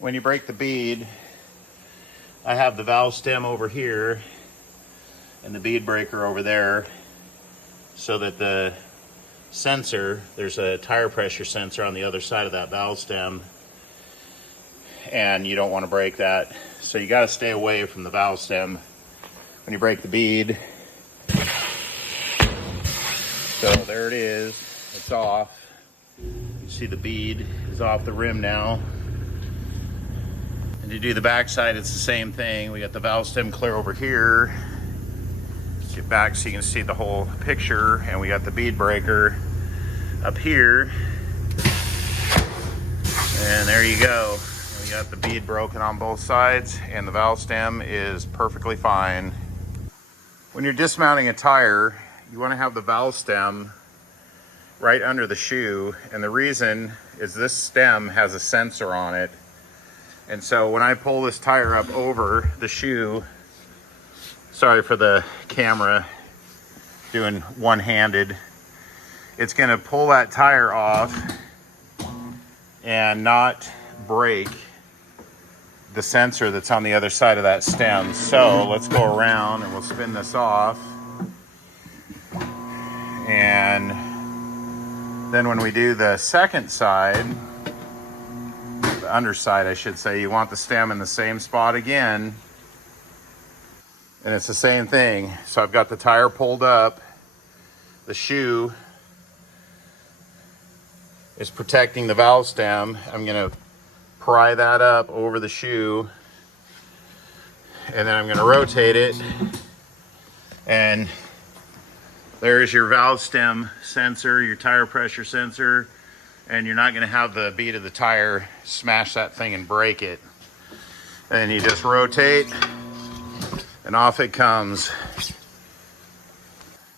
when you break the bead, I have the valve stem over here and the bead breaker over there, so that the sensor, there's a tire pressure sensor on the other side of that valve stem, and you don't want to break that. So you got to stay away from the valve stem when you break the bead. So there it is, it's off. You see the bead is off the rim now. And to do the back side, it's the same thing. We got the valve stem clear over here. Get back so you can see the whole picture, and we got the bead breaker up here, and there you go. We got the bead broken on both sides, and the valve stem is perfectly fine. When you're dismounting a tire, you want to have the valve stem right under the shoe, and the reason is this stem has a sensor on it, and so when I pull this tire up over the shoe, sorry for the camera doing one-handed, it's going to pull that tire off and not break the sensor that's on the other side of that stem. So let's go around and we'll spin this off, and then when we do the second side, the underside I should say, you want the stem in the same spot again. And it's the same thing. So I've got the tire pulled up. The shoe is protecting the valve stem. I'm gonna pry that up over the shoe, and then I'm gonna rotate it. And there's your valve stem sensor, your tire pressure sensor, and you're not gonna have the bead of the tire smash that thing and break it. And you just rotate, and off it comes.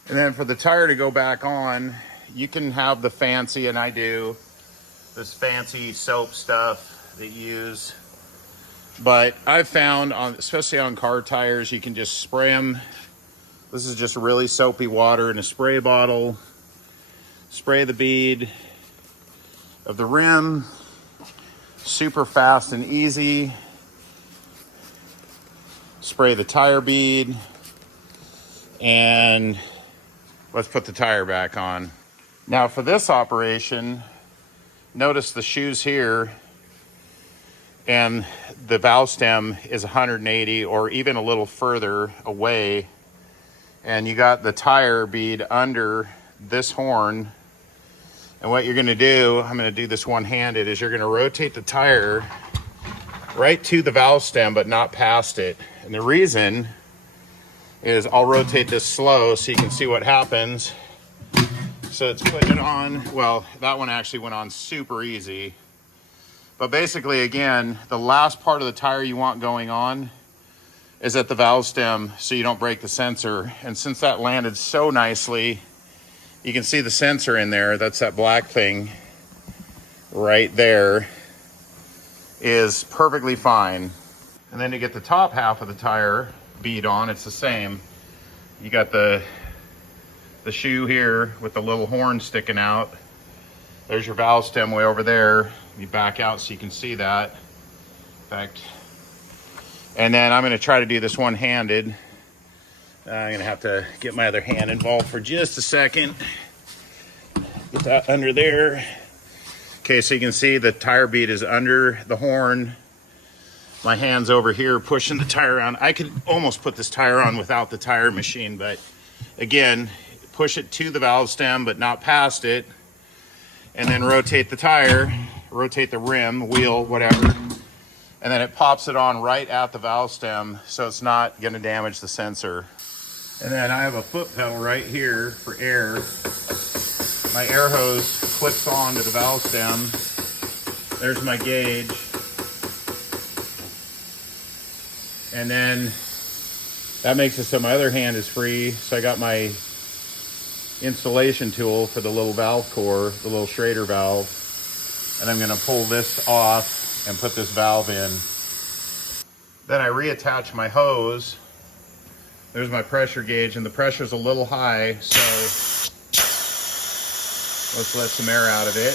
And then for the tire to go back on, you can have the fancy, and I do, this fancy soap stuff that you use. But I've found, especially on car tires, you can just spray them. This is just really soapy water in a spray bottle. Spray the bead of the rim. Super fast and easy. Spray the tire bead, and let's put the tire back on. Now for this operation, notice the shoes here, and the valve stem is 180 or even a little further away, and you got the tire bead under this horn. And what you're gonna do, I'm gonna do this one-handed, is you're gonna rotate the tire right to the valve stem, but not past it. And the reason is, I'll rotate this slow so you can see what happens. So it's putting it on. Well, that one actually went on super easy. But basically, again, the last part of the tire you want going on is at the valve stem, so you don't break the sensor. And since that landed so nicely, you can see the sensor in there. That's that black thing right there, is perfectly fine. And then to get the top half of the tire bead on, it's the same. You got the shoe here with the little horn sticking out. There's your valve stem way over there. You back out so you can see that. In fact, and then I'm gonna try to do this one-handed. I'm gonna have to get my other hand involved for just a second. Get that under there. Okay, so you can see the tire bead is under the horn. My hand's over here pushing the tire around. I could almost put this tire on without the tire machine, but again, push it to the valve stem, but not past it. And then rotate the tire, rotate the rim, wheel, whatever. And then it pops it on right at the valve stem, so it's not gonna damage the sensor. And then I have a foot pedal right here for air. My air hose clips on to the valve stem. There's my gauge. And then that makes it so my other hand is free. So I got my installation tool for the little valve core, the little Schrader valve. And I'm gonna pull this off and put this valve in. Then I reattach my hose. There's my pressure gauge, and the pressure's a little high, so let's let some air out of it.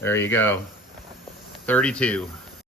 There you go. 32.